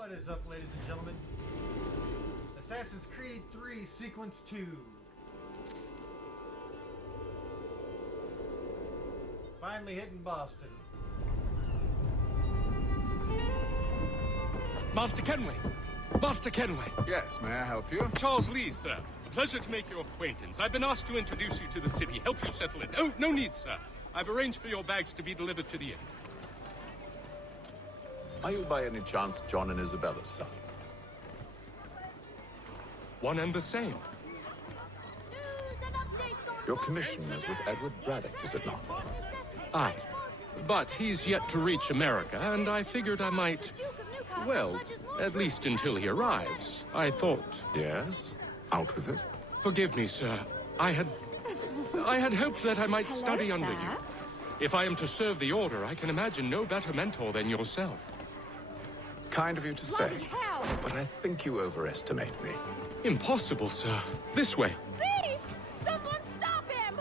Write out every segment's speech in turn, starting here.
What is up, ladies and gentlemen? Assassin's Creed 3 Sequence 2. Finally hitting Boston. Master Kenway! Master Kenway! Yes, may I help you? Charles Lee, sir. A pleasure to make your acquaintance. I've been asked to introduce you to the city, help you settle in. Oh, no need, sir. I've arranged for your bags to be delivered to the inn. Are you by any chance John and Isabella's son? One and the same. Your commission is with Edward Braddock, is it not? Aye. But he's yet to reach America, and I figured I might... Well, at least until he arrives, I thought. Yes? Out with it. Forgive me, sir. I had hoped that I might study under you. If I am to serve the Order, I can imagine no better mentor than yourself. Kind of you to say, but I think you overestimate me. Impossible, sir. This way. Thief! Someone stop him!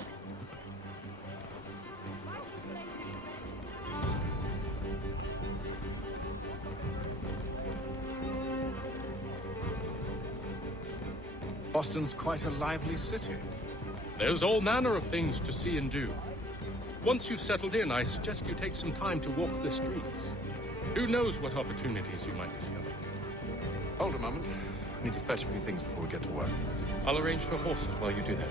Boston's quite a lively city. There's all manner of things to see and do. Once you've settled in, I suggest you take some time to walk the streets. Who knows what opportunities you might discover. Hold a moment. I need to fetch a few things before we get to work. I'll arrange for horses while you do that.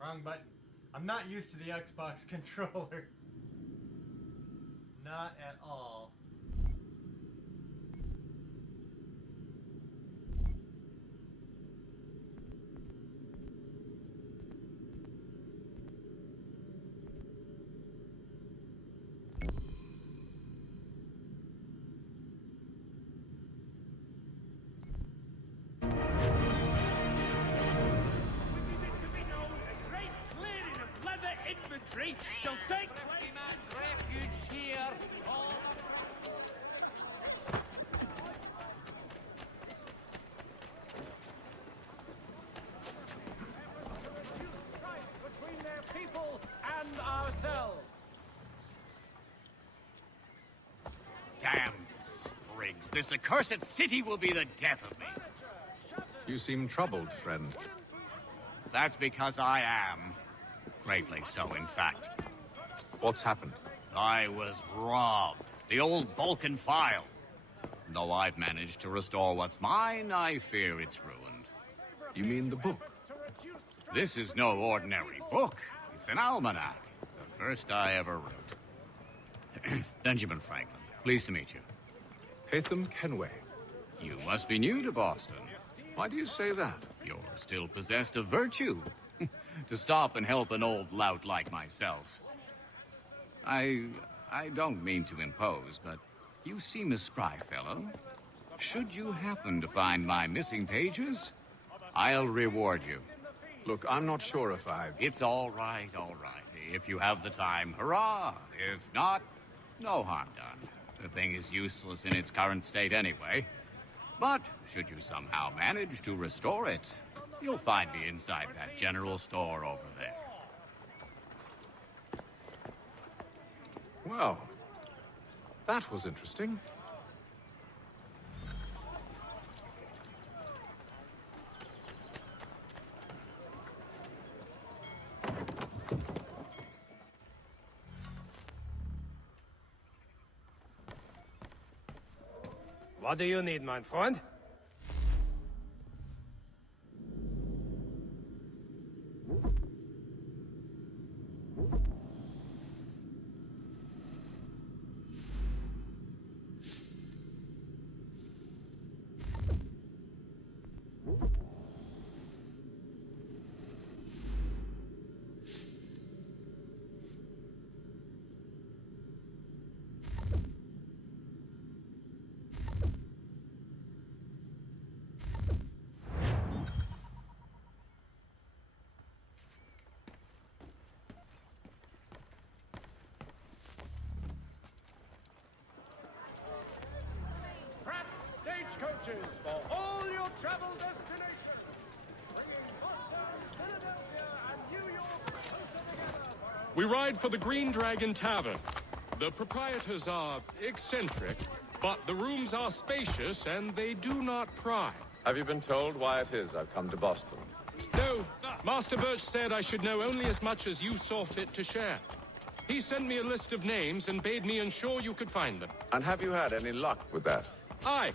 Wrong button. I'm not used to the Xbox controller. Not at all. Infantry shall take refuge here. Between their people and ourselves. Damned sprigs! This accursed city will be the death of me. You seem troubled, friend. That's because I am. Greatly so, in fact. What's happened? I was robbed. The old Balkan file. Though I've managed to restore what's mine, I fear it's ruined. You mean the book? This is no ordinary book. It's an almanac. The first I ever wrote. Benjamin Franklin. Pleased to meet you. Haytham Kenway. You must be new to Boston. Why do you say that? You're still possessed of virtue. To stop and help an old lout like myself. I don't mean to impose, but you seem a spry fellow. Should you happen to find my missing pages, I'll reward you. Look, I'm not sure if I... It's all right, all right. If you have the time, hurrah! If not, no harm done. The thing is useless in its current state anyway. But should you somehow manage to restore it, you'll find me inside that general store over there. Well, that was interesting. What do you need, my friend? messages for all your travel destinations, bringing Boston, Philadelphia, and New York closer together. We ride for the Green Dragon Tavern. The proprietors are eccentric, but the rooms are spacious and they do not pry. Have you been told why it is I've come to Boston? No, Master Birch said I should know only as much as you saw fit to share. He sent me a list of names and bade me ensure you could find them. And have you had any luck with that? Aye.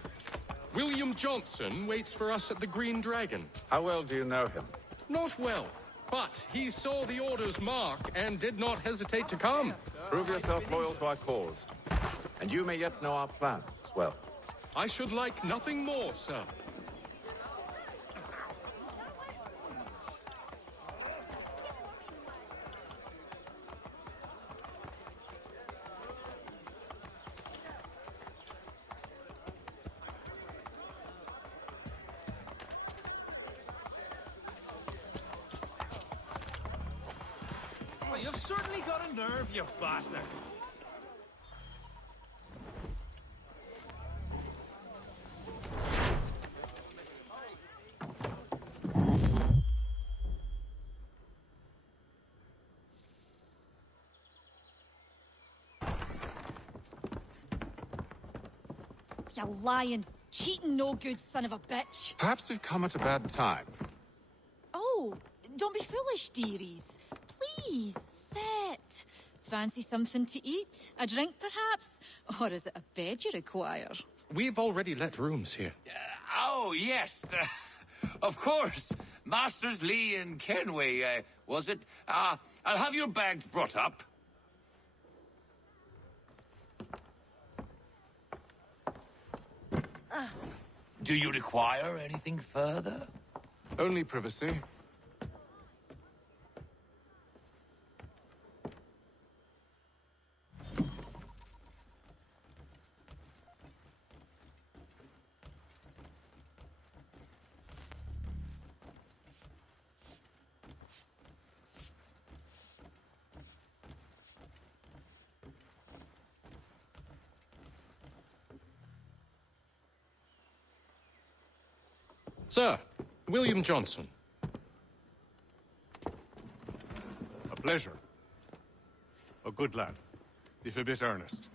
William Johnson waits for us at the Green Dragon. How well do you know him? Not well, but he saw the order's mark and did not hesitate to come. Prove yourself loyal to our cause. And you may yet know our plans as well. I should like nothing more, sir. Well, you've certainly got a nerve, you bastard. You lying, cheating, no good son of a bitch. Perhaps we've come at a bad time. Oh, don't be foolish, dearies. Please, sit. Fancy something to eat? A drink, perhaps? Or is it a bed you require? We've already let rooms here. Oh, yes. Of course. Masters Lee and Kenway, was it? I'll have your bags brought up. Do you require anything further? Only privacy. Sir, William Johnson. A pleasure. A good lad, if a bit earnest.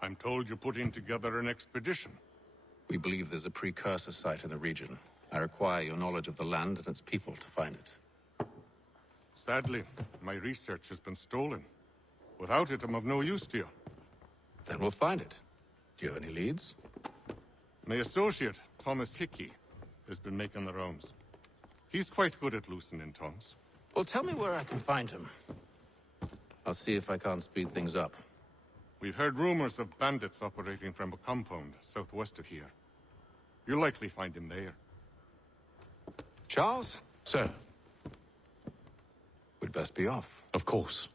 I'm told you're putting together an expedition. We believe there's a precursor site in the region. I require your knowledge of the land and its people to find it. Sadly, my research has been stolen. Without it, I'm of no use to you. Then we'll find it. Do you have any leads? My associate, Thomas Hickey, has been making the rounds. He's quite good at loosening tongues. Well, tell me where I can find him. I'll see if I can't speed things up. We've heard rumors of bandits operating from a compound southwest of here. You'll likely find him there. Charles? Sir, We'd best be off. of course.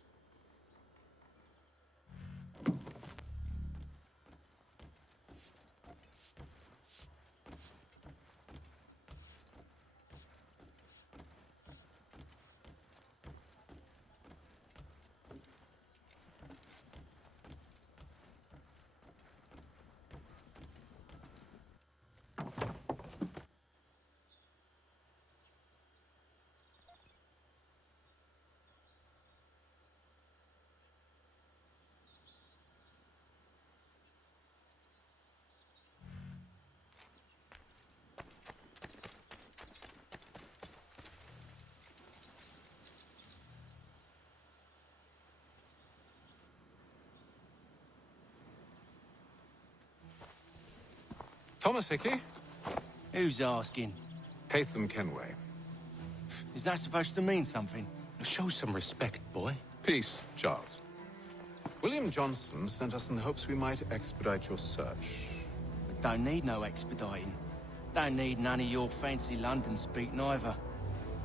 Thomas Hickey? Who's asking? Haytham Kenway. Is that supposed to mean something? Show some respect, boy. Peace, Charles. William Johnson sent us in the hopes we might expedite your search. Don't need no expediting. Don't need none of your fancy London speak neither.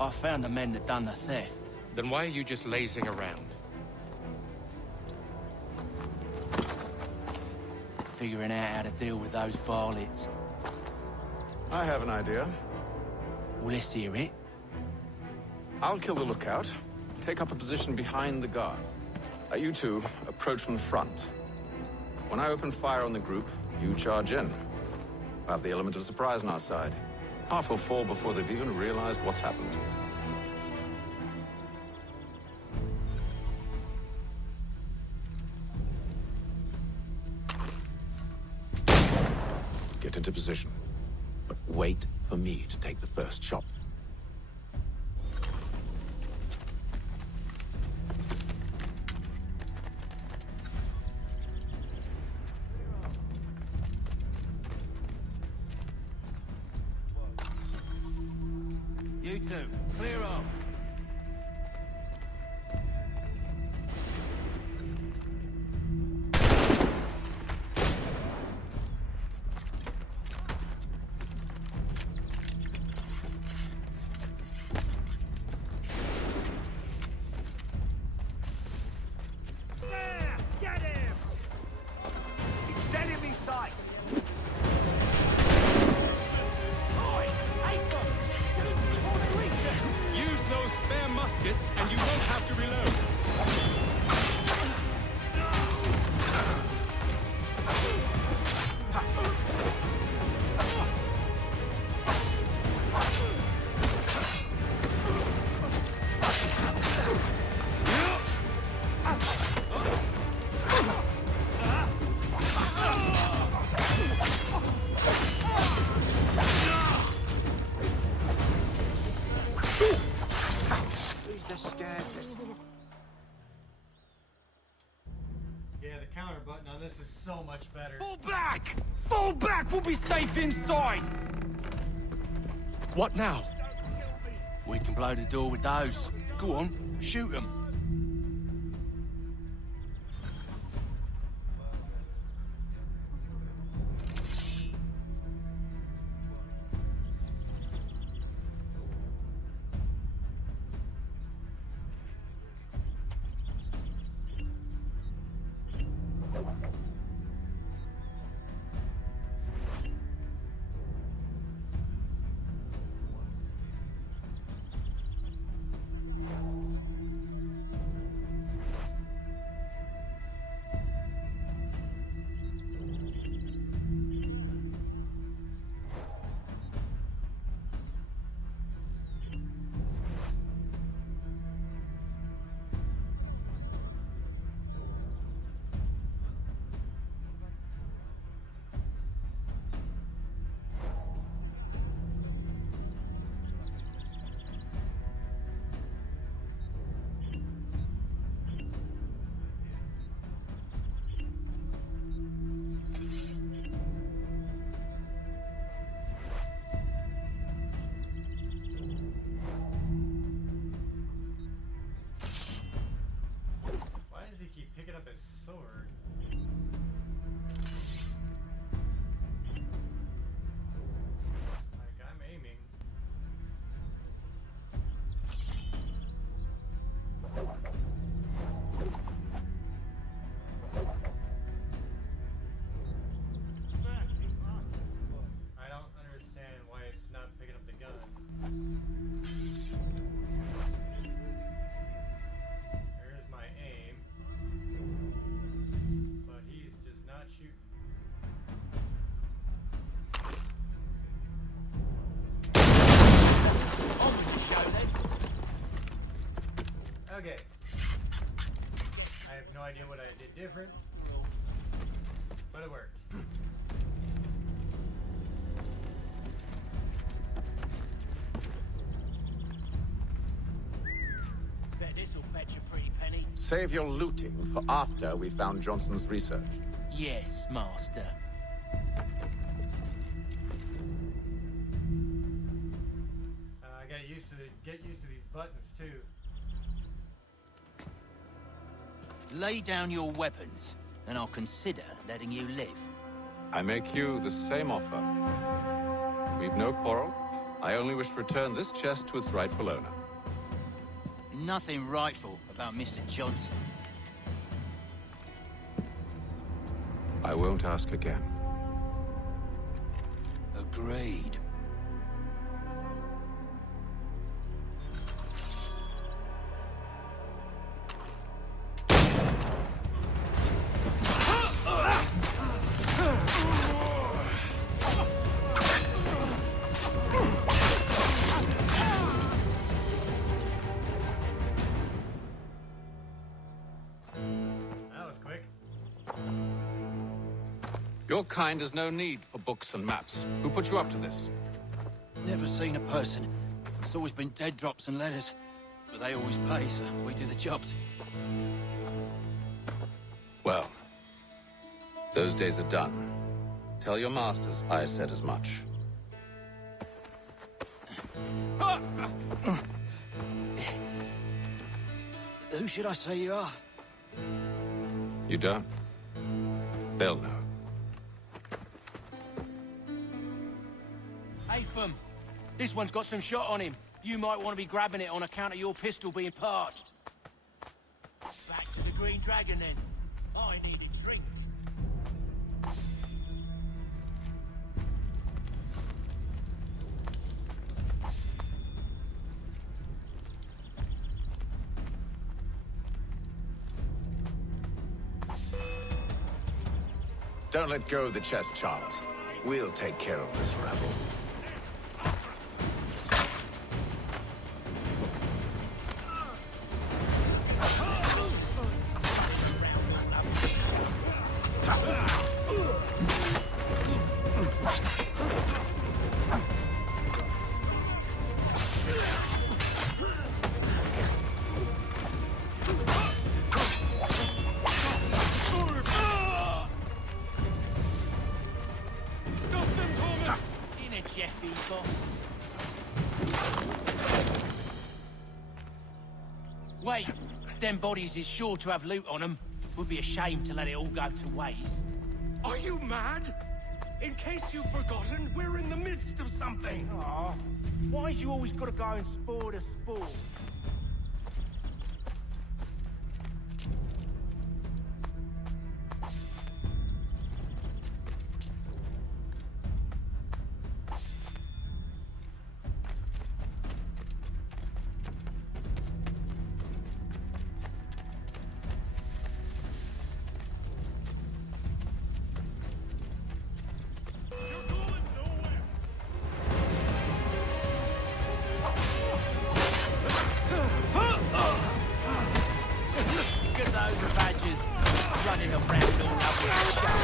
I found the men that done the theft. Then why are you just lazing around? Figuring out how to deal with those varlets. I have an idea. Well, let's hear it. I'll kill the lookout, take up a position behind the guards, You two approach from the front. When I open fire on the group, you charge in. We'll have the element of surprise on our side. Half will fall before they've even realized what's happened. Get into position, but wait for me to take the first shot. You two, clear off. There! Get him! It's enemy sights! Use those spare muskets, and you won't have to reload. Who's the scared? Yeah, the counter button on this is so much better. Fall back! Fall back! We'll be safe inside! What now? We can blow the door with those. Go on, shoot them. Why does he keep picking up his sword? Like, I'm aiming. I don't understand why it's not picking up the gun. There's my aim. But he's just not shooting. Okay. I have no idea what I did different, but it worked. Bet this'll fetch a pretty penny. Save your looting for after we found Johnson's research. Yes, master. I gotta get used to these buttons too. Lay down your weapons, and I'll consider letting you live. I make you the same offer. We've no quarrel. I only wish to return this chest to its rightful owner. Nothing rightful about Mr. Johnson. I won't ask again. Agreed. Your kind has no need for books and maps. Who put you up to this? Never seen a person. It's always been dead drops and letters. But they always pay, so we do the jobs. Well, those days are done. Tell your masters I said as much. Who should I say you are? You don't? They'll know. Apham, this one's got some shot on him. You might want to be grabbing it on account of your pistol being parched. Back to the Green Dragon, then. I need a drink. Don't let go of the chest, Charles. We'll take care of this rabble. Wait, them bodies is sure to have loot on them. Would be a shame to let it all go to waste. Are you mad? In case you've forgotten, we're in the midst of something. Aw, why's you always gotta go and spoil the sport? Running around all over the shop.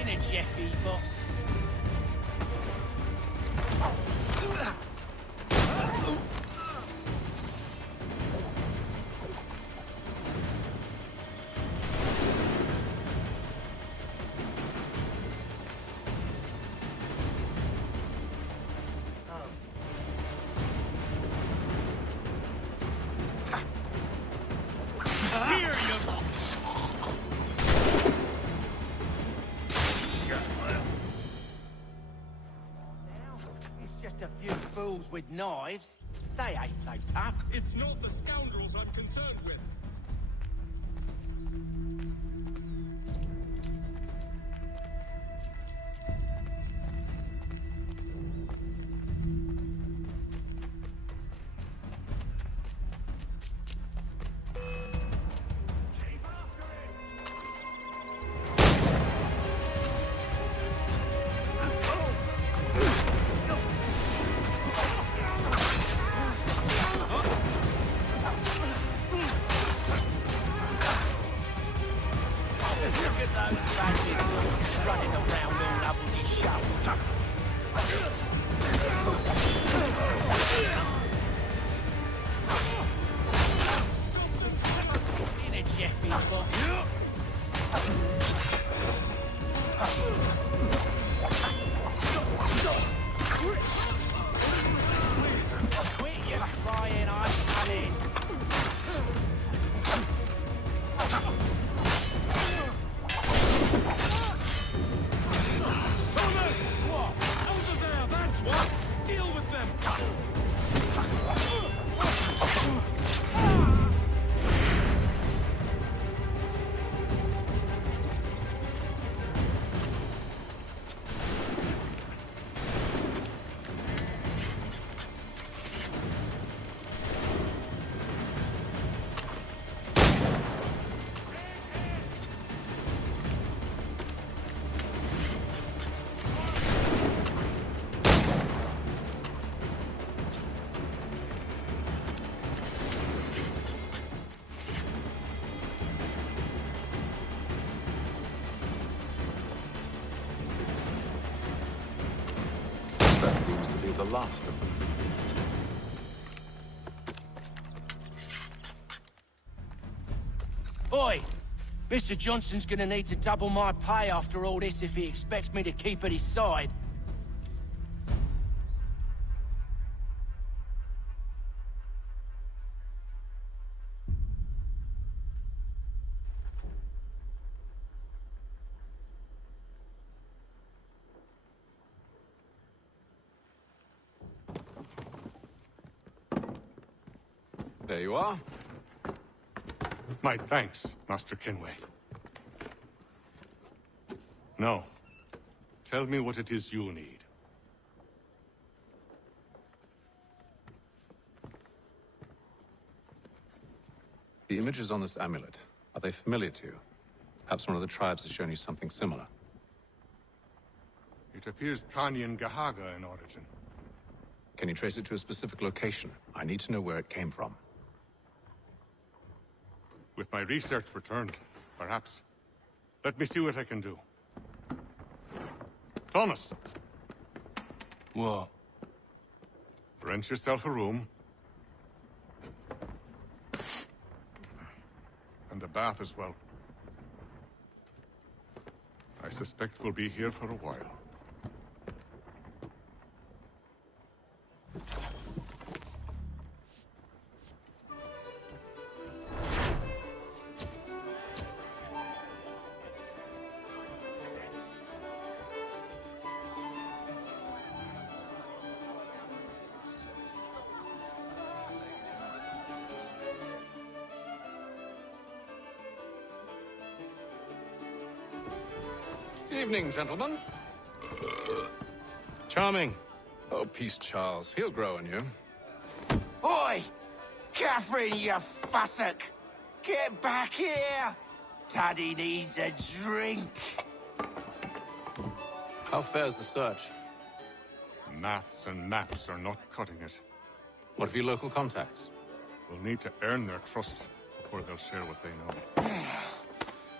In a Jeffy, boss. Fools with knives, they ain't so tough. It's not the scoundrels I'm concerned with. Running around all over this shop. In a Jeffy box. Quit your crying, I'm coming. That seems to be the last of them. Oi! Mr. Johnson's gonna need to double my pay after all this if he expects me to keep at his side. There you are. My thanks, Master Kenway. Now, tell me what it is you need. The images on this amulet, are they familiar to you? Perhaps one of the tribes has shown you something similar. It appears Kanyan Gahaga in origin. Can you trace it to a specific location? I need to know where it came from. With my research returned, perhaps. Let me see what I can do. Thomas! What? Rent yourself a room. And a bath as well. I suspect we'll be here for a while. Evening, gentlemen. Charming. Oh, peace, Charles. He'll grow on you. Oi! Catherine, you fussock! Get back here! Daddy needs a drink! How fares the search? Maths and maps are not cutting it. What of your local contacts? We'll need to earn their trust before they'll share what they know.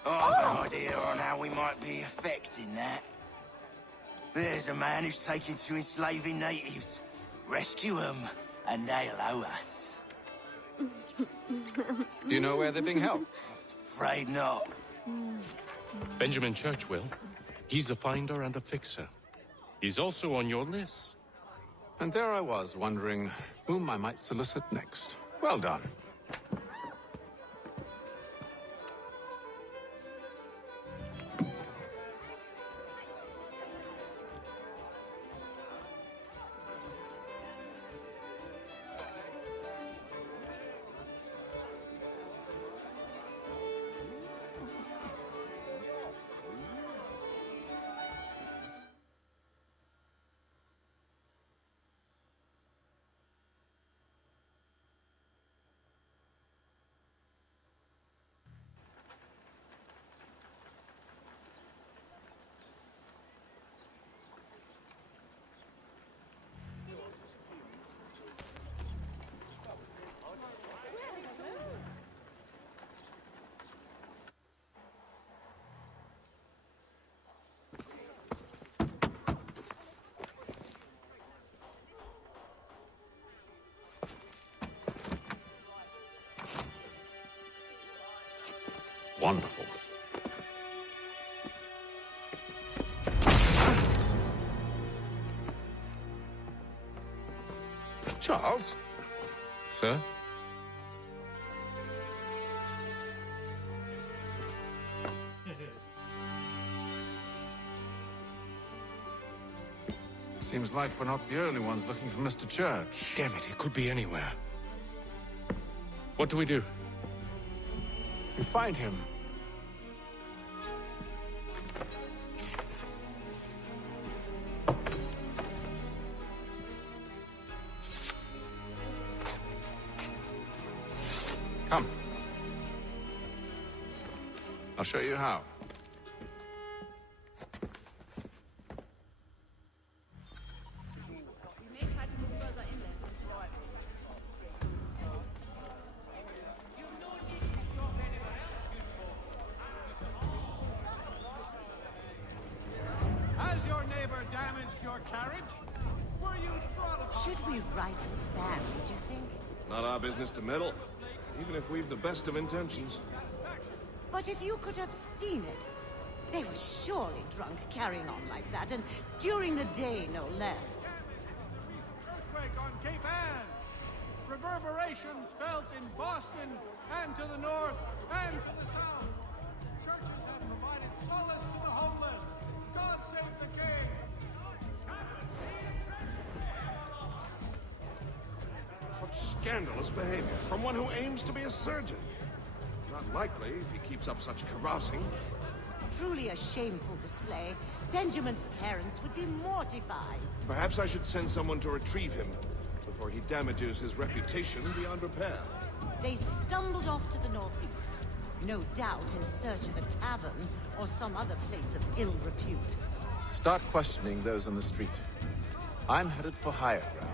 I've an idea on how we might be affecting that. There's a man who's taken to enslaving natives. Rescue them, and they'll owe us. Do you know where they're being held? Afraid not. Benjamin Church will. He's a finder and a fixer. He's also on your list. And there I was, wondering whom I might solicit next. Well done. Wonderful. Charles? Sir? Seems like we're not the only ones looking for Mr. Church. Damn it, he could be anywhere. What do we do? We find him. Come. I'll show you how. Has your neighbor damaged your carriage? Were Should we write his family, do you think? Not our business to meddle, even if we've the best of intentions. But if you could have seen it, they were surely drunk carrying on like that, and during the day, no less. Earthquake on Cape Ann. Reverberations felt in Boston, and to the north, and to the south. Churches have provided solace to the homeless. God save the king! Such scandalous behavior from one who aims to be a surgeon. Not likely if he keeps up such carousing. Truly a shameful display. Benjamin's parents would be mortified. Perhaps I should send someone to retrieve him before he damages his reputation beyond repair. They stumbled off to the northeast. No doubt in search of a tavern or some other place of ill repute. Start questioning those on the street. I'm headed for higher ground.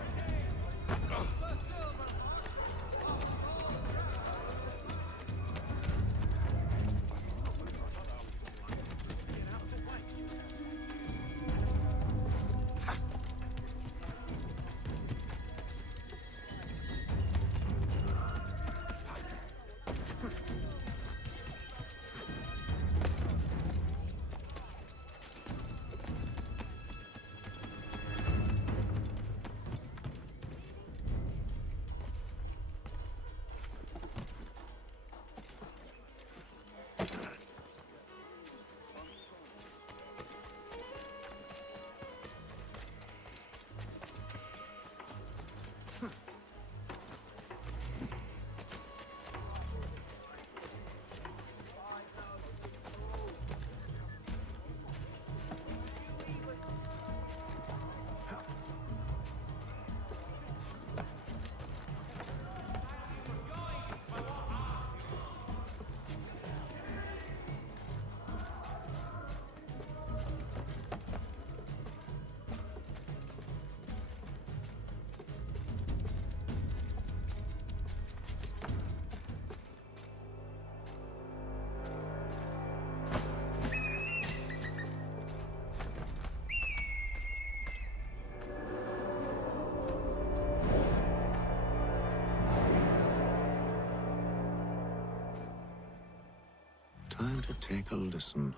Time to take a listen.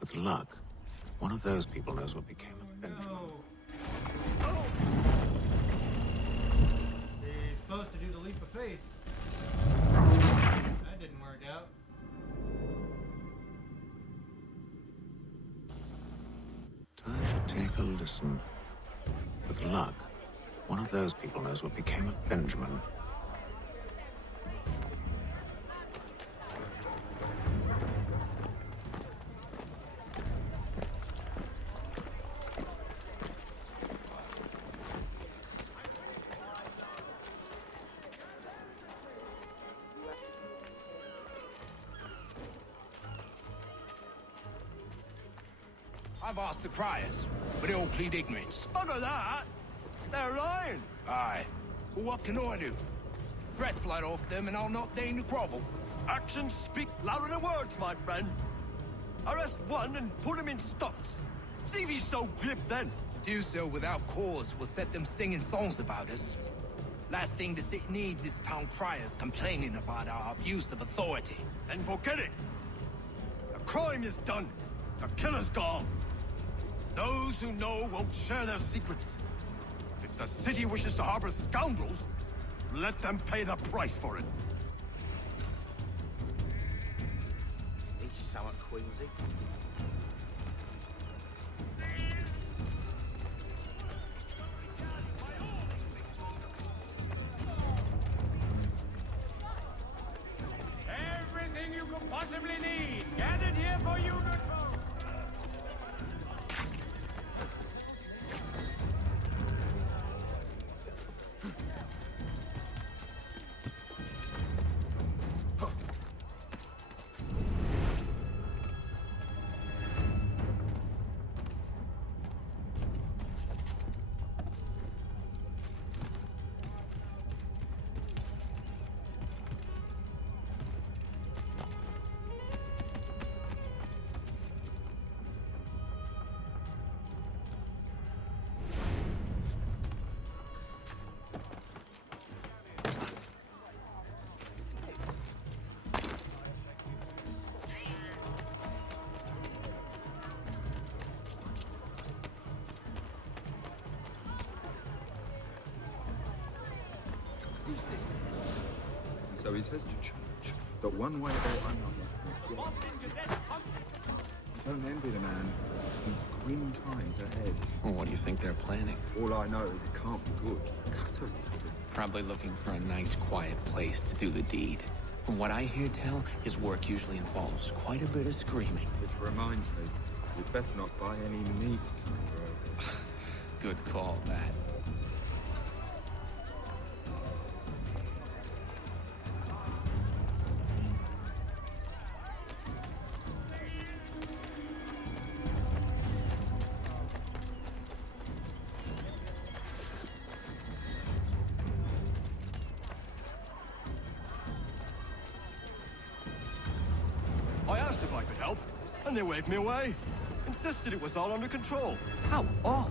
With luck, one of those people knows what became of Benjamin. They're supposed to do the leap of faith. That didn't work out. Time to take a listen. With luck, one of those people knows what became of Benjamin. I've asked the criers, but they all plead ignorance. Bugger that! They're lying! Aye. Well, what can I do? Threats light off them and I'll not deign to grovel. Actions speak louder than words, my friend. Arrest one and put him in stocks. See if he's so glib then. To do so without cause will set them singing songs about us. Last thing the city needs is town criers complaining about our abuse of authority. Then forget it. The crime is done. The killer's gone. Those who know won't share their secrets. If the city wishes to harbor scoundrels, let them pay the price for it. He's somewhat queasy. Everything you could possibly need, gathered here for you, good folk. So he says to church that one way or another. Don't envy the man. He's grim times ahead. Well, what do you think they're planning? All I know is it can't be good. Cut it. Probably looking for a nice, quiet place to do the deed. From what I hear tell, his work usually involves quite a bit of screaming. Which reminds me, you'd better not buy any meat tomorrow. Good call, that. I asked if I could help, and they waved me away. Insisted it was all under control. How odd.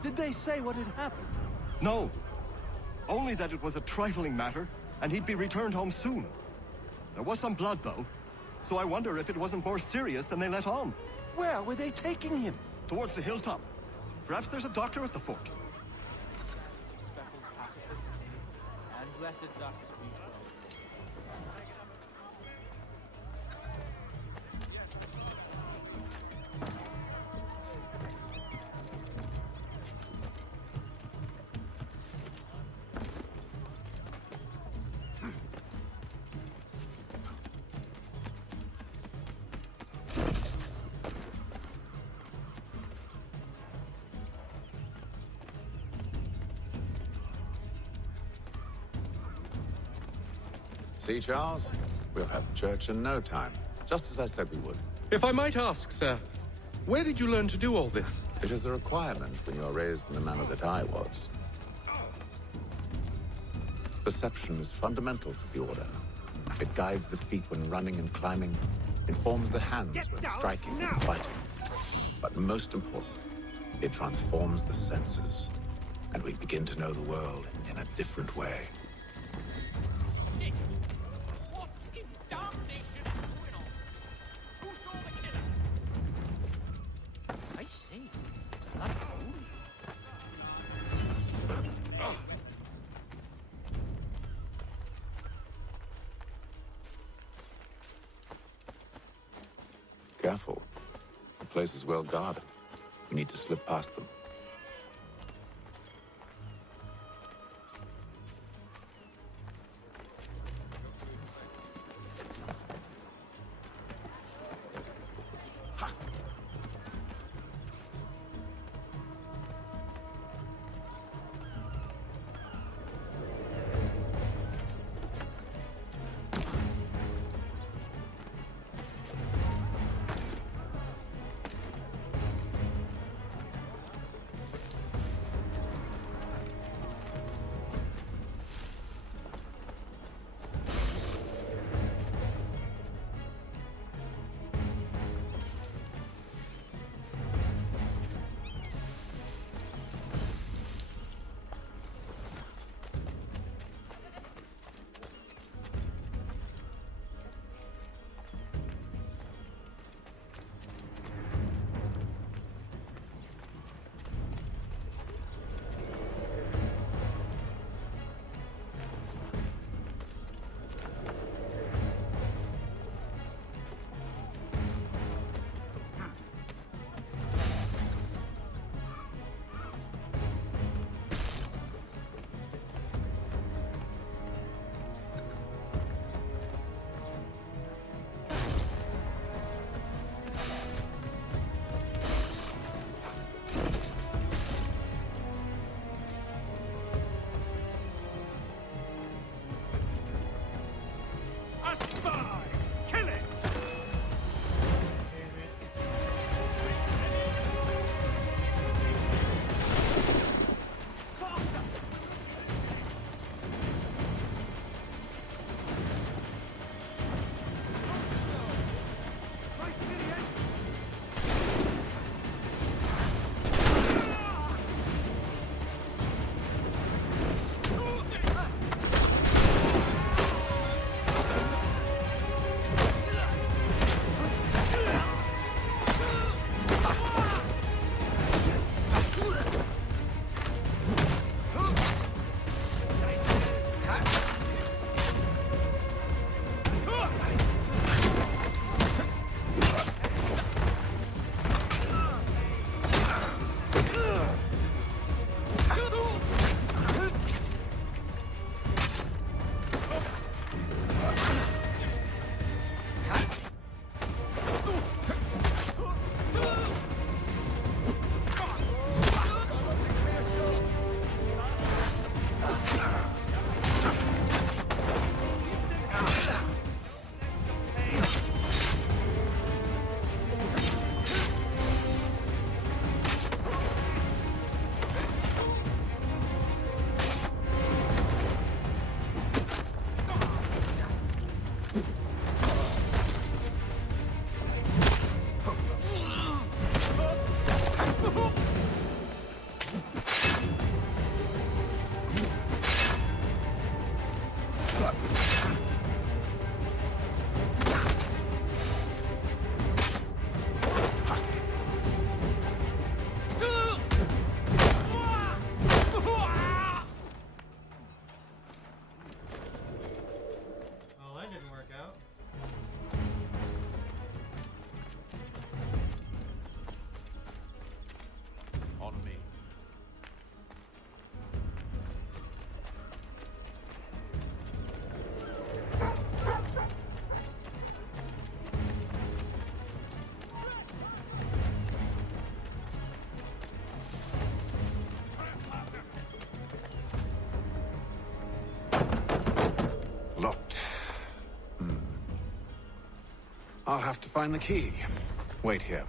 Did they say what had happened? No. Only that it was a trifling matter, and he'd be returned home soon. There was some blood, though, so I wonder if it wasn't more serious than they let on. Where were they taking him? Towards the hilltop. Perhaps there's a doctor at the fort. Speckled pacificity, and blessed thus speak well. See, Charles? We'll have church in no time. Just as I said we would. If I might ask, sir, where did you learn to do all this? It is a requirement when you are raised in the manner that I was. Perception is fundamental to the Order. It guides the feet when running and climbing, informs the hands when striking and fighting. But most important, it transforms the senses, and we begin to know the world in a different way. I see. That's cool. Careful. The place is well guarded. We need to slip past them. I'll have to find the key. Wait here.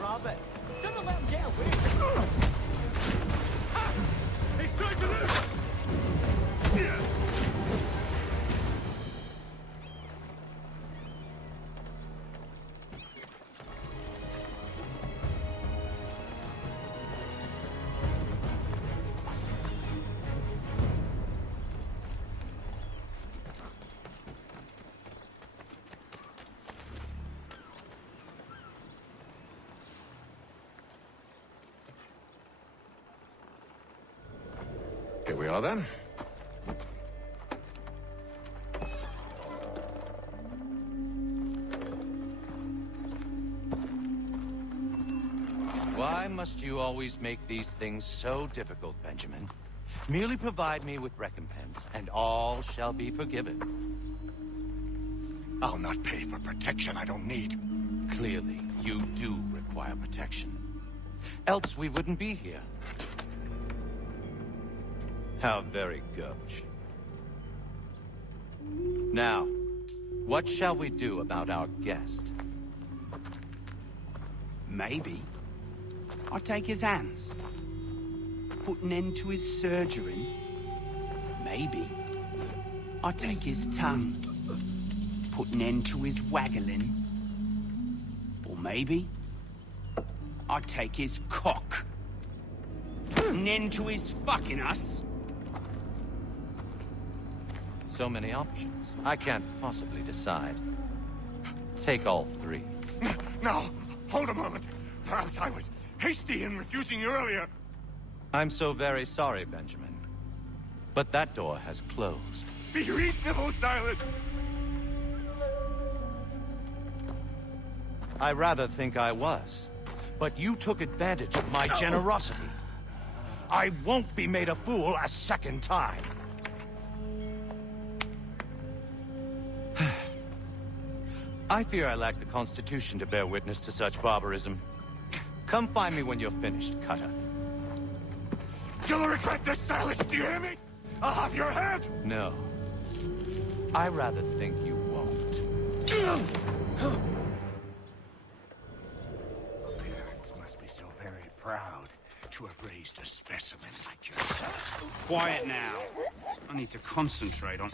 Robert, don't let him get away. He's trying to live! Here we are then. Why must you always make these things so difficult, Benjamin? Merely provide me with recompense, and all shall be forgiven. I'll not pay for protection I don't need. Clearly, you do require protection. Else we wouldn't be here. How very gauche. Now, what shall we do about our guest? Maybe. I'll take his hands. Put an end to his surgery. Maybe. I'll take his tongue. Put an end to his waggling. Or maybe I'll take his cock. Put an end to his fucking us. So many options. I can't possibly decide. Take all three. No, hold a moment. Perhaps I was hasty in refusing you earlier. I'm so very sorry, Benjamin. But that door has closed. Be reasonable, Silas. I rather think I was. But you took advantage of my generosity. I won't be made a fool a second time. I fear I lack the constitution to bear witness to such barbarism. Come find me when you're finished, Cutter. You'll regret this, Silas, do you hear me? I'll have your head! No. I rather think you won't. Parents must be so very proud to have raised a specimen like yourself. Quiet now. I need to concentrate on...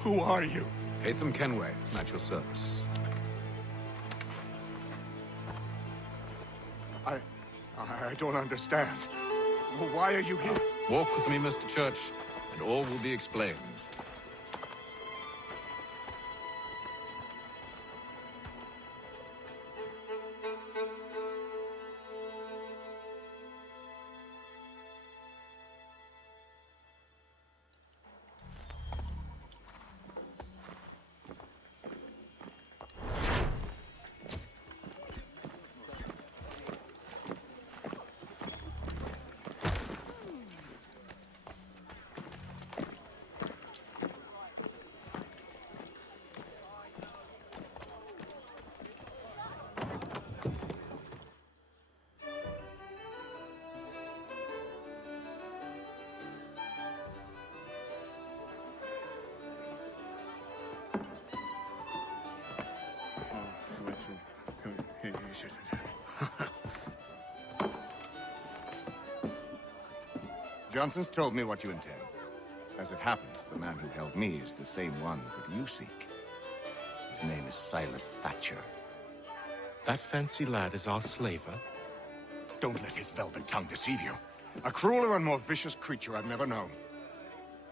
Who are you? Hatham Kenway, at your service. I don't understand. Why are you here? Walk with me, Mr. Church, and all will be explained. Johnson's told me what you intend. As it happens, the man who held me is the same one that you seek. His name is Silas Thatcher. That fancy lad is our slaver? Don't let his velvet tongue deceive you. A crueler and more vicious creature I've never known.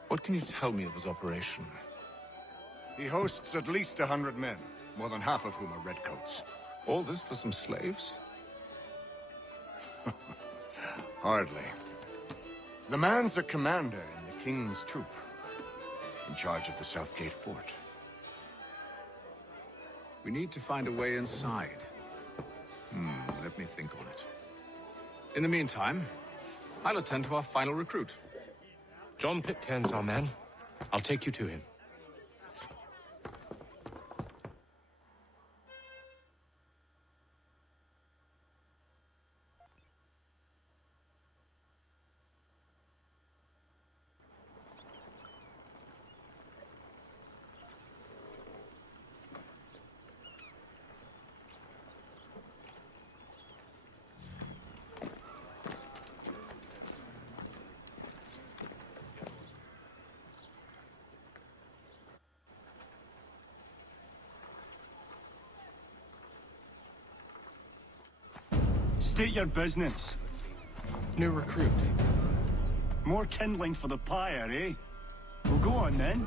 What can you tell me of his operation? He hosts at least 100 men, more than half of whom are redcoats. All this for some slaves? Hardly. The man's a commander in the King's troop, in charge of the Southgate Fort. We need to find a way inside. Let me think on it. In the meantime, I'll attend to our final recruit. John Pitcairn's our man. I'll take you to him. State your business. New recruit. More kindling for the pyre, eh? Well, go on then.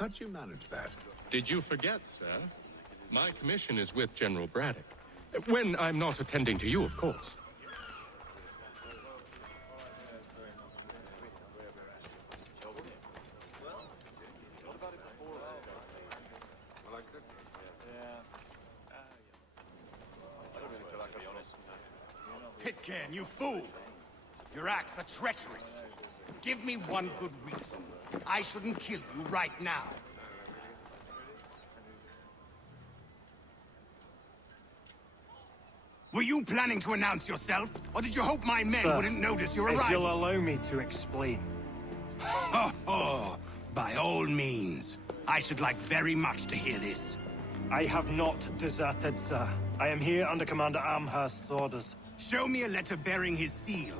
How'd you manage that? Did you forget, sir? My commission is with General Braddock. When I'm not attending to you, of course. Pitcairn, you fool! Your acts are treacherous. Give me one good reason. I shouldn't kill you right now. Were you planning to announce yourself? Or did you hope my men wouldn't notice your arrival? If you'll allow me to explain. Oh, by all means. I should like very much to hear this. I have not deserted, sir. I am here under Commander Amherst's orders. Show me a letter bearing his seal,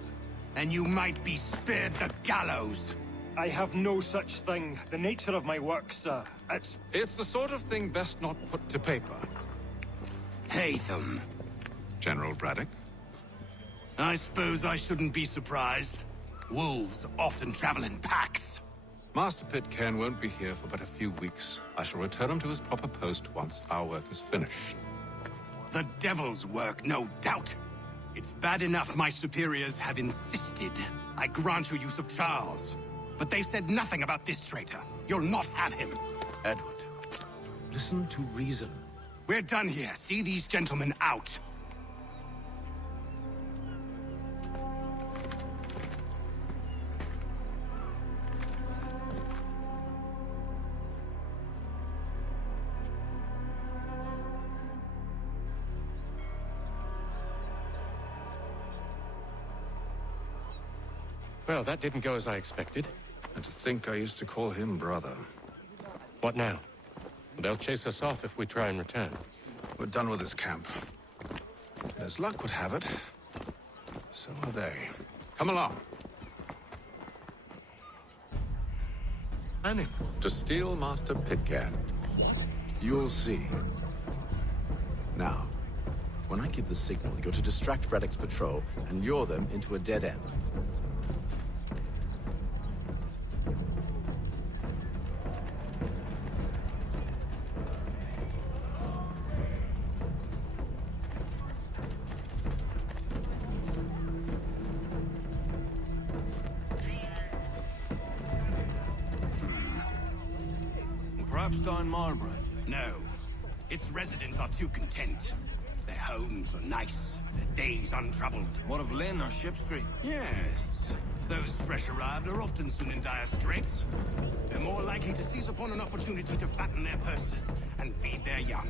and you might be spared the gallows. I have no such thing. The nature of my work, sir, It's the sort of thing best not put to paper. Hatham. General Braddock? I suppose I shouldn't be surprised. Wolves often travel in packs. Master Pitcairn won't be here for but a few weeks. I shall return him to his proper post once our work is finished. The devil's work, no doubt. It's bad enough my superiors have insisted I grant you use of Charles. But they said nothing about this traitor. You'll not have him. Edward, listen to reason. We're done here. See these gentlemen out. Well, that didn't go as I expected. And to think I used to call him brother. What now? They'll chase us off if we try and return. We're done with this camp. As luck would have it, so are they. Come along. Planning to steal Master Pitcairn. You'll see. Now, when I give the signal, you're to distract Braddock's patrol and lure them into a dead end. Perhaps down Marlborough? No. Its residents are too content. Their homes are nice, their days untroubled. What of Lynn or Ship Street? Yes. Those fresh arrived are often soon in dire straits. They're more likely to seize upon an opportunity to fatten their purses and feed their young.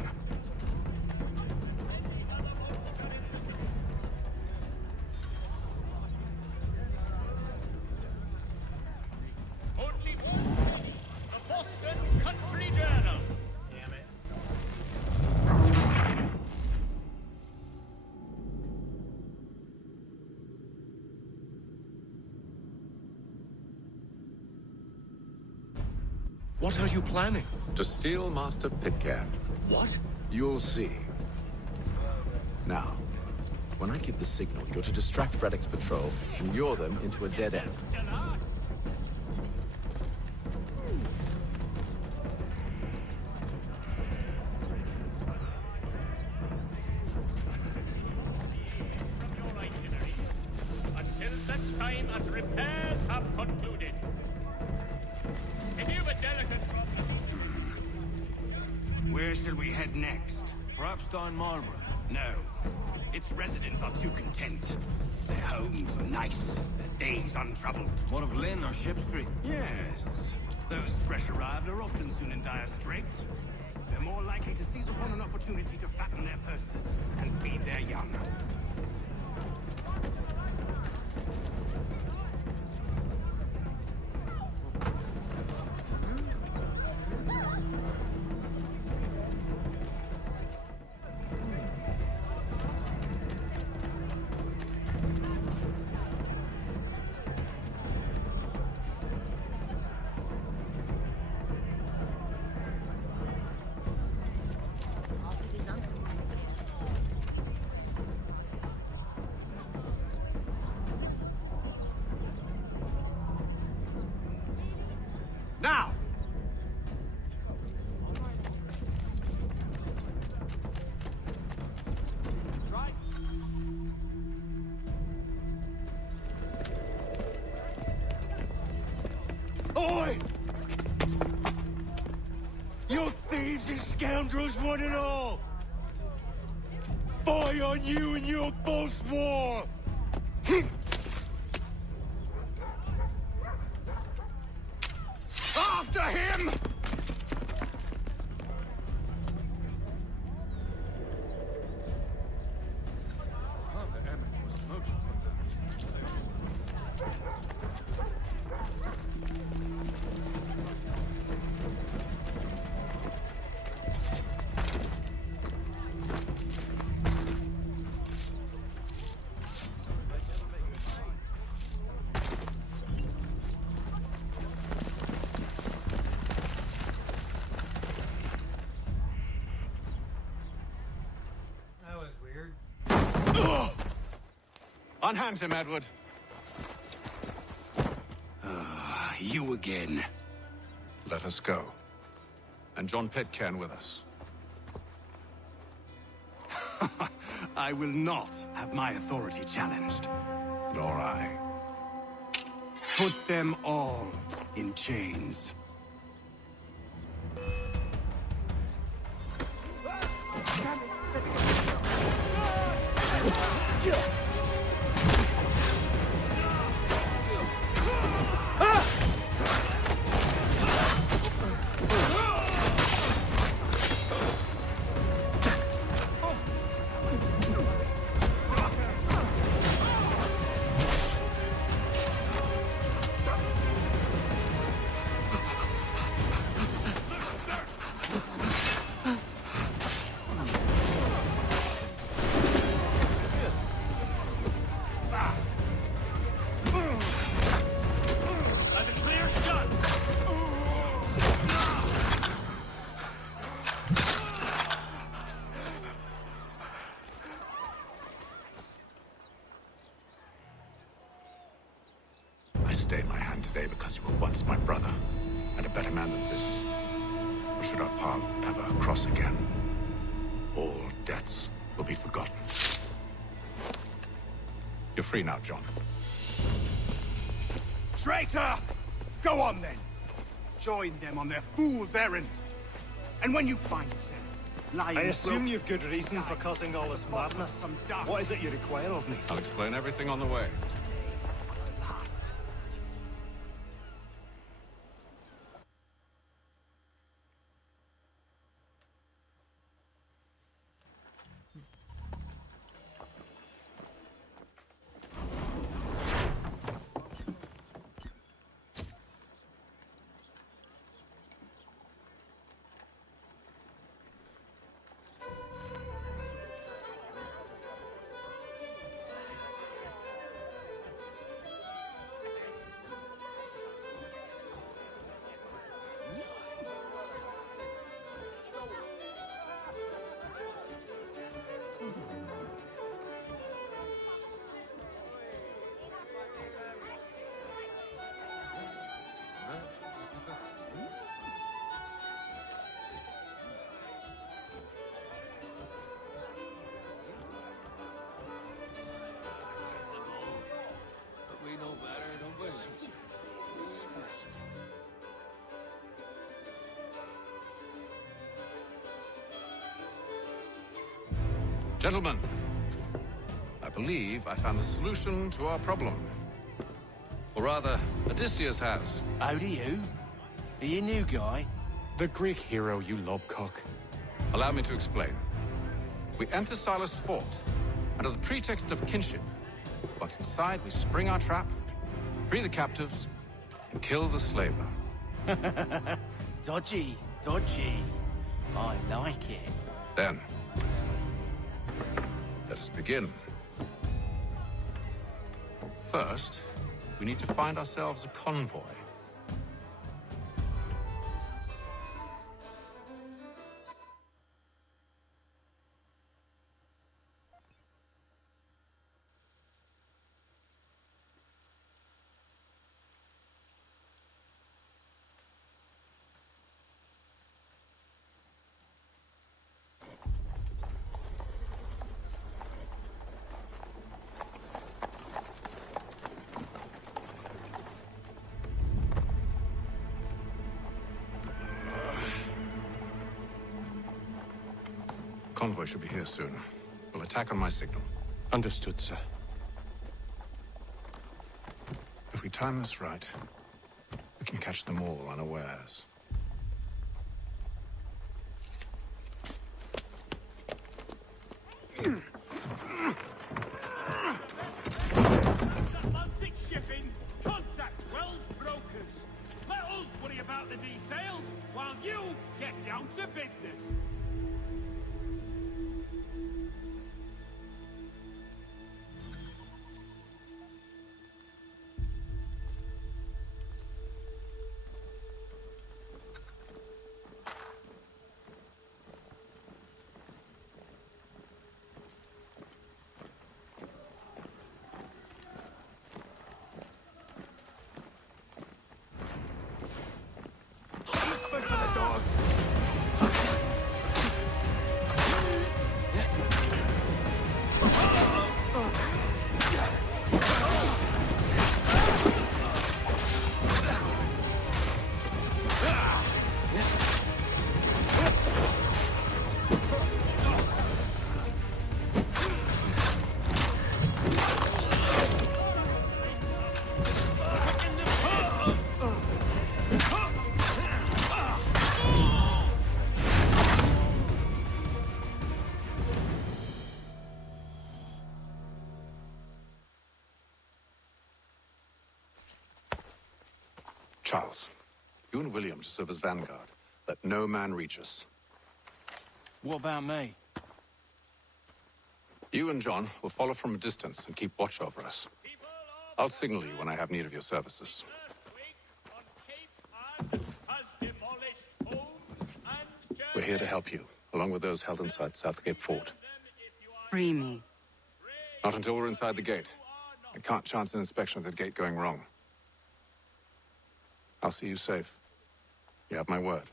Only one. The Boston Country Journal. Damn it. What are you planning? To steal Master Pitcairn. What? You'll see. Now, when I give the signal, you're to distract Braddock's patrol and lure them into a dead end. Until such time as repairs have concluded. If you've a delicate Where shall we head next? Perhaps down Marlborough. No. Its residents are too content. Their homes are nice, their days untroubled. What of Lynn or Ship Street? Yes. Those fresh arrived are often soon in dire straits. They're more likely to seize upon an opportunity to fatten their purses and feed their young. Now! Oi! You thieves and scoundrels, one and all! Fire on you and your false war! After him! That was weird. Unhand him, Edward. You again. Let us go. And John Pitcairn with us. I will not have my authority challenged. Nor I. Put them all in chains. That's a clear shot! I stay my hand today because you were once my brother, and a better man than this. Or should our paths ever cross again, all debts will be forgotten. You're free now, John. Traitor! Go on then. Join them on their fool's errand. And when you find yourself lying... I assume you've good reason for causing all this madness. What is it you require of me? I'll explain everything on the way. Gentlemen, I believe I found the solution to our problem. Or rather, Odysseus has. How do you? Are you a new guy? The Greek hero, you lobcock. Allow me to explain. We enter Silas' fort, under the pretext of kinship. Once inside, we spring our trap, free the captives, and kill the slaver. Dodgy, dodgy. I like it. Then, let us begin. First, we need to find ourselves a convoy. Convoy should be here soon. We'll attack on my signal. Understood, sir. If we time this right, we can catch them all unawares. Atlantic shipping, contact Wells brokers. Let us worry about the details while you get down to business. Charles, you and William serve as vanguard. Let no man reach us. What about me? You and John will follow from a distance and keep watch over us. I'll signal you when I have need of your services. We're here to help you, along with those held inside Southgate Fort. Free me. Not until we're inside the gate. I can't chance an inspection of the gate going wrong. I'll see you safe. You have my word.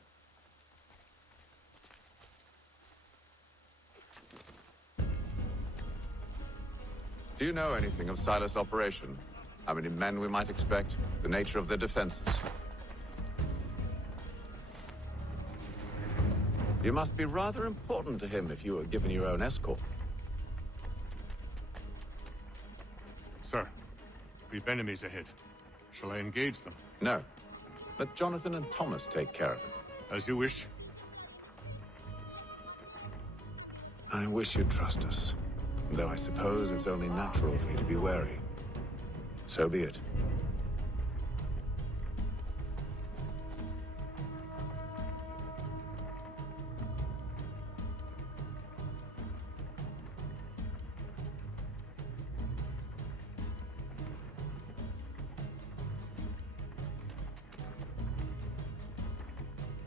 Do you know anything of Silas' operation? How many men we might expect? The nature of their defenses? You must be rather important to him if you were given your own escort. Sir, we've enemies ahead. Shall I engage them? No. Let Jonathan and Thomas take care of it. As you wish. I wish you'd trust us. Though I suppose it's only natural for you to be wary. So be it.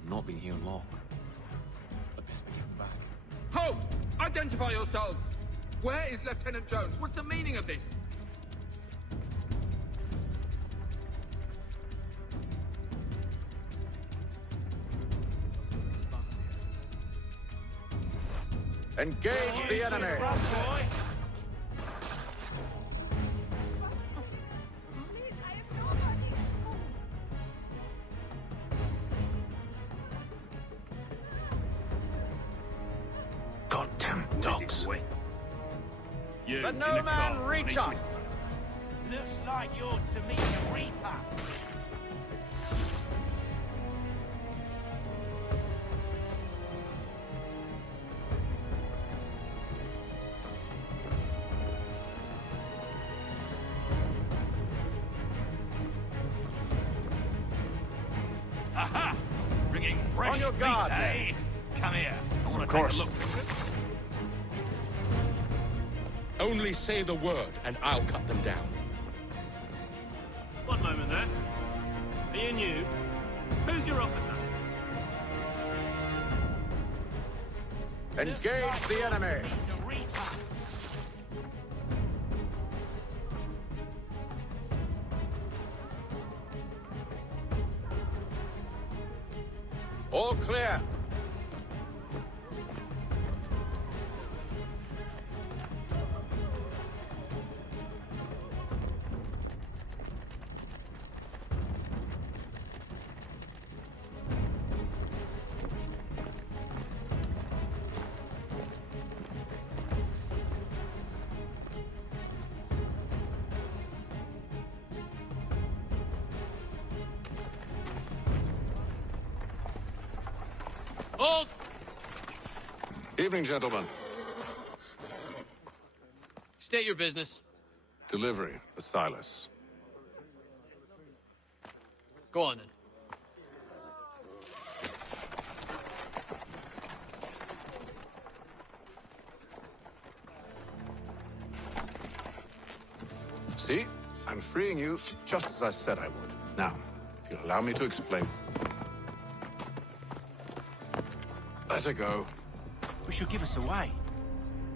Not been here long. I best be getting back. Halt! Identify yourselves! Where is Lieutenant Jones? What's the meaning of this? Engage the enemy! Goddamn dogs. You, Let in no the man car, reach I need us! Looks like you're to meet the Reaper. Aha! Bringing fresh On your meat, guard, eh? Come here. I want Of to take course. a look. Only say the word, and I'll cut them down. One moment there. Are you new? Who's your officer? Engage the enemy! The Reaper. All clear. Hold! Evening, gentlemen. State your business. Delivery for Silas. Go on then. See? I'm freeing you just as I said I would. Now, if you'll allow me to explain. Let her go. But she'll give us away.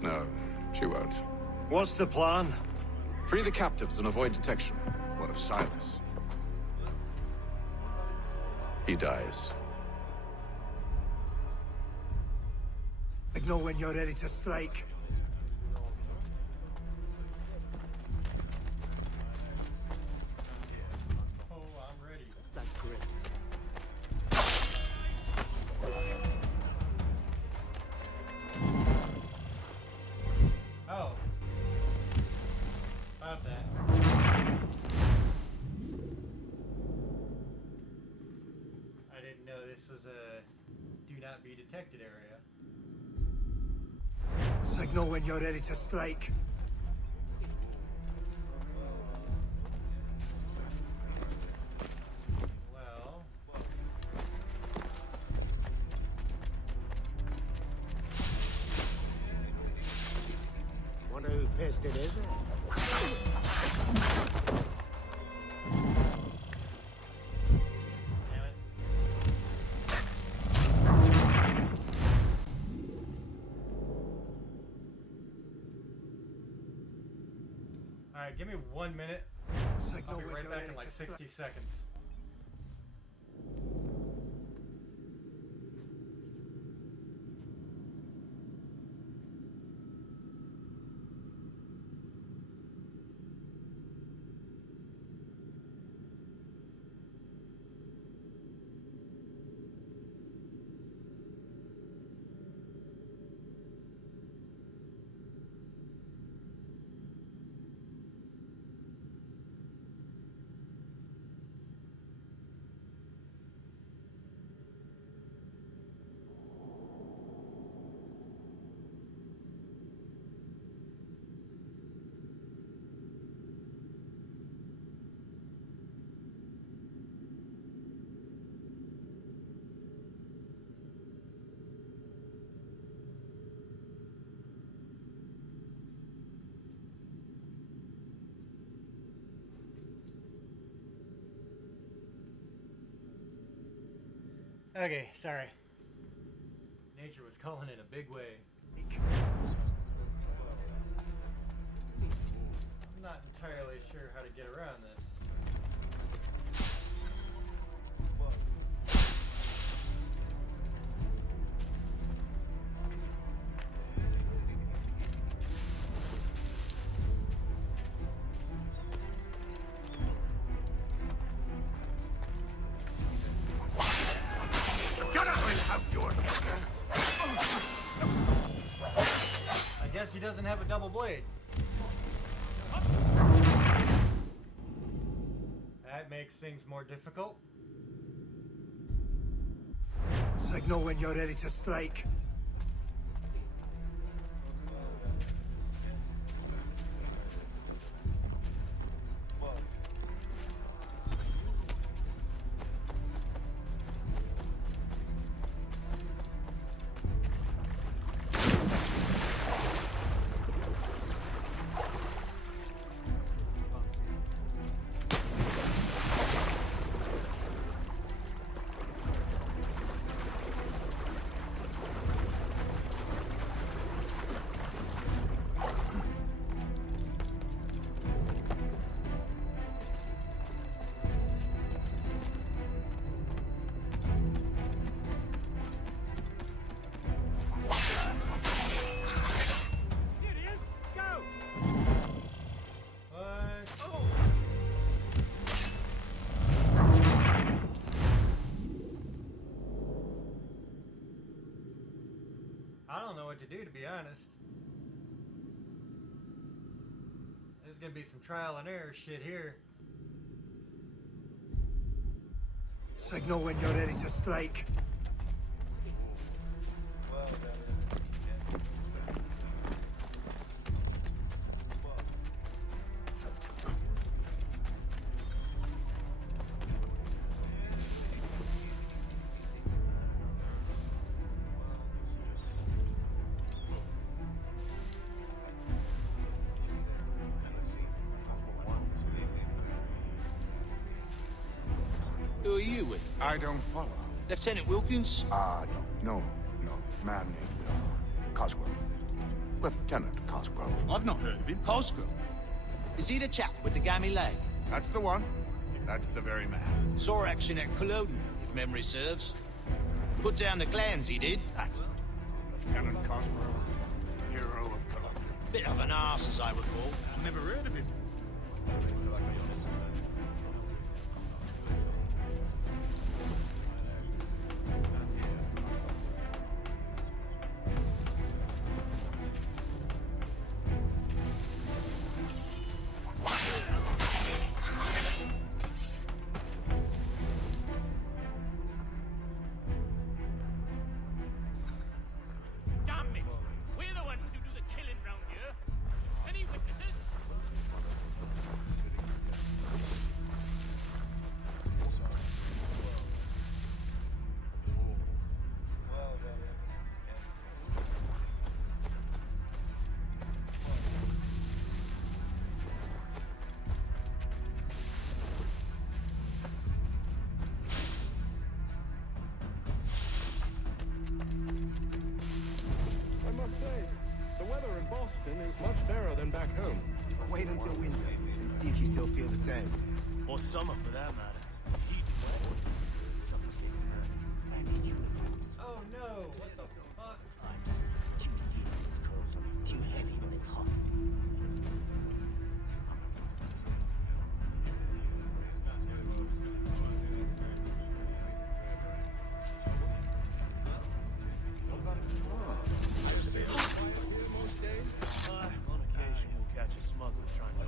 No, she won't. What's the plan? Free the captives and avoid detection. What of Silas? He dies. Signal when you're ready to strike. Oh, I'm ready. That's great. Oh. About that. I didn't know this was a do not be detected area. Signal when you're ready to strike. Well, Wonder who pissed it, is it? damn it. Alright, give me 1 minute. Signal I'll be when right you're back ready in like to 60 strike. seconds. Okay, sorry. Nature was calling in a big way. I'm not entirely sure how to get around this. I guess he doesn't have a double blade. That makes things more difficult. Signal when you're ready to strike. I don't know what to do, to be honest. There's gonna be some trial and error shit here. Signal when you're ready to strike. Who are you with? I don't follow. Lieutenant Wilkins? No. Man named, Cosgrove. Lieutenant Cosgrove. I've not heard of him. Cosgrove? Is he the chap with the gammy leg? That's the one. That's the very man. Saw action at Culloden, if memory serves. Put down the clans, he did. That's Lieutenant Cosgrove, hero of Culloden. Bit of an arse, as I recall. I've never heard of him. Wait until winter and see if you still feel the same. Or summer, for that matter. Oh no! What the fuck? Too heavy when it's hot. On occasion, we'll catch a smuggler trying to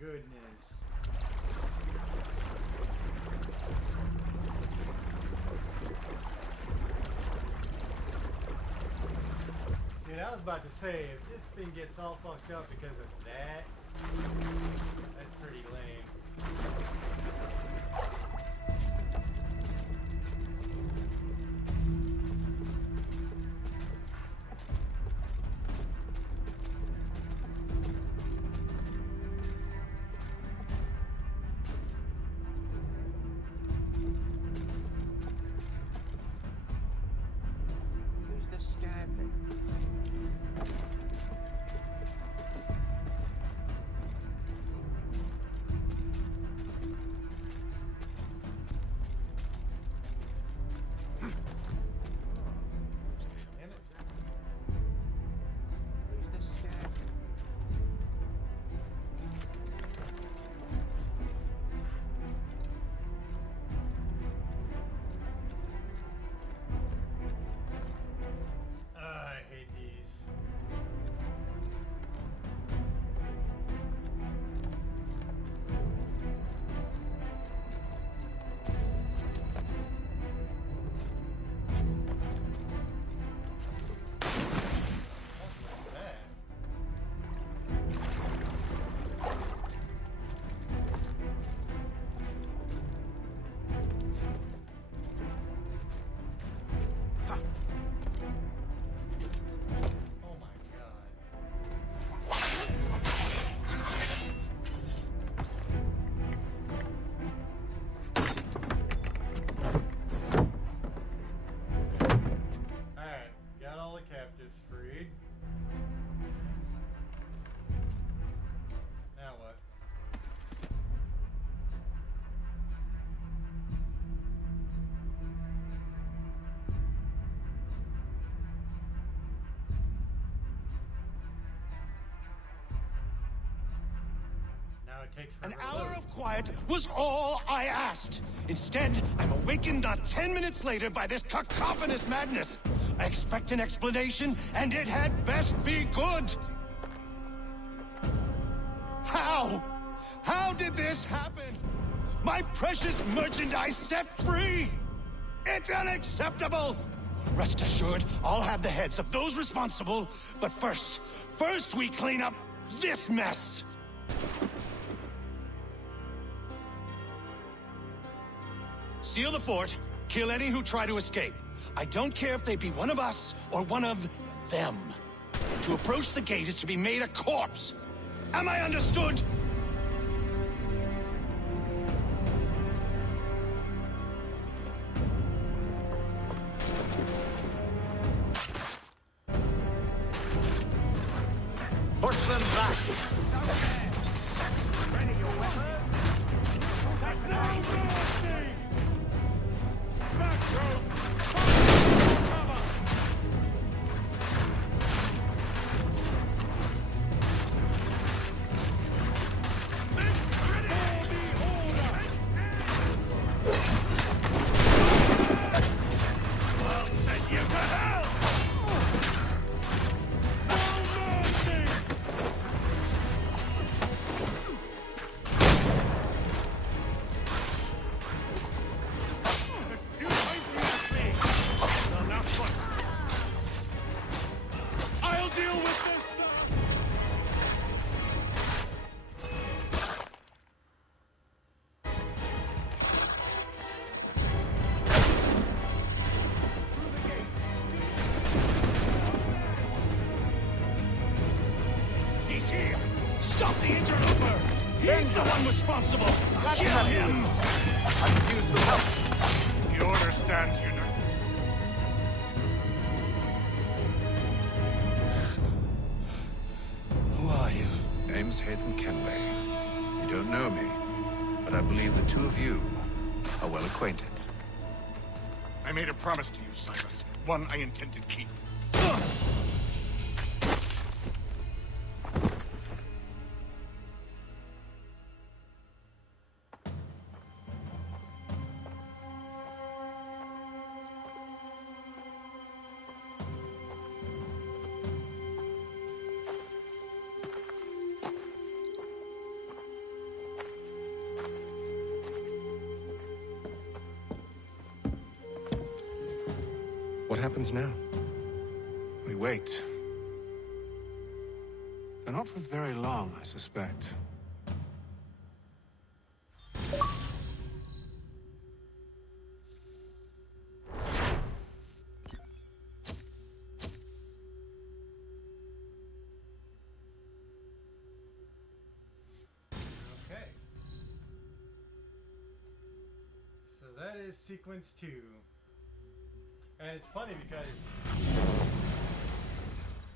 goodness. Dude, I was about to say, if this thing gets all fucked up because of that, that's pretty lame. Who's this scandal? Who's this scandal? I hate these. What's that? Oh my god. Alright, got all the captives freed. Now what? Now it takes An forever to hour load. of quiet was all I asked. Instead, I'm awakened not 10 minutes later by this cacophonous madness. I expect an explanation, and it had best be good. How? How did this happen? My precious merchandise set free! It's unacceptable! Rest assured, I'll have the heads of those responsible, but first we clean up this mess! Seal the fort, kill any who try to escape. I don't care if they be one of us or one of them. To approach the gate is to be made a corpse. Am I understood? Push them back! Ready your weapon? Take no mercy! Back row! Cover! Men ready! I'll send you to hell! No mercy! You ain't me! Well, now what? I'll deal with this, son! He's here! Stop the interloper! He's the one responsible! Kill him! I could use some help. The order stands united. Who are you? Name's Haytham Kenway. You don't know me, but I believe the two of you are well acquainted. I made a promise to you, Cyrus. One I intend to keep. happens now? We wait. But not for very long, I suspect. Okay. So that is sequence 2. And it's funny because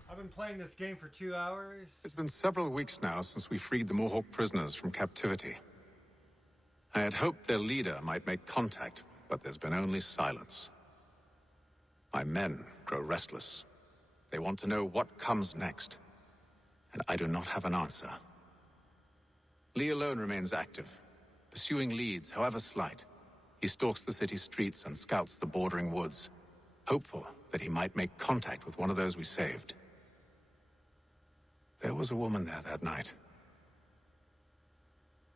I've been playing this game for 2 hours. It's been several weeks now since we freed the Mohawk prisoners from captivity. I had hoped their leader might make contact, but there's been only silence. My men grow restless. They want to know what comes next, and I do not have an answer. Lee alone remains active, pursuing leads, however slight. He stalks the city streets and scouts the bordering woods, hopeful that he might make contact with one of those we saved. There was a woman there that night.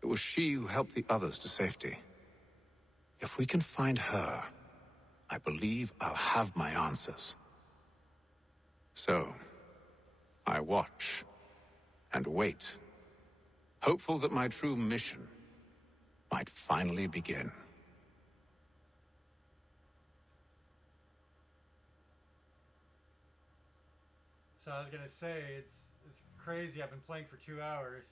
It was she who helped the others to safety. If we can find her, I believe I'll have my answers. So, I watch and wait, hopeful that my true mission might finally begin. So I was gonna say, it's crazy. I've been playing for 2 hours,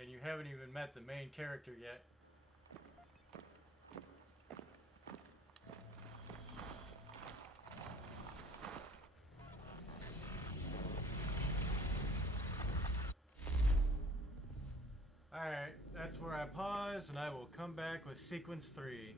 and you haven't even met the main character yet. Alright, that's where I pause, and I will come back with sequence 3.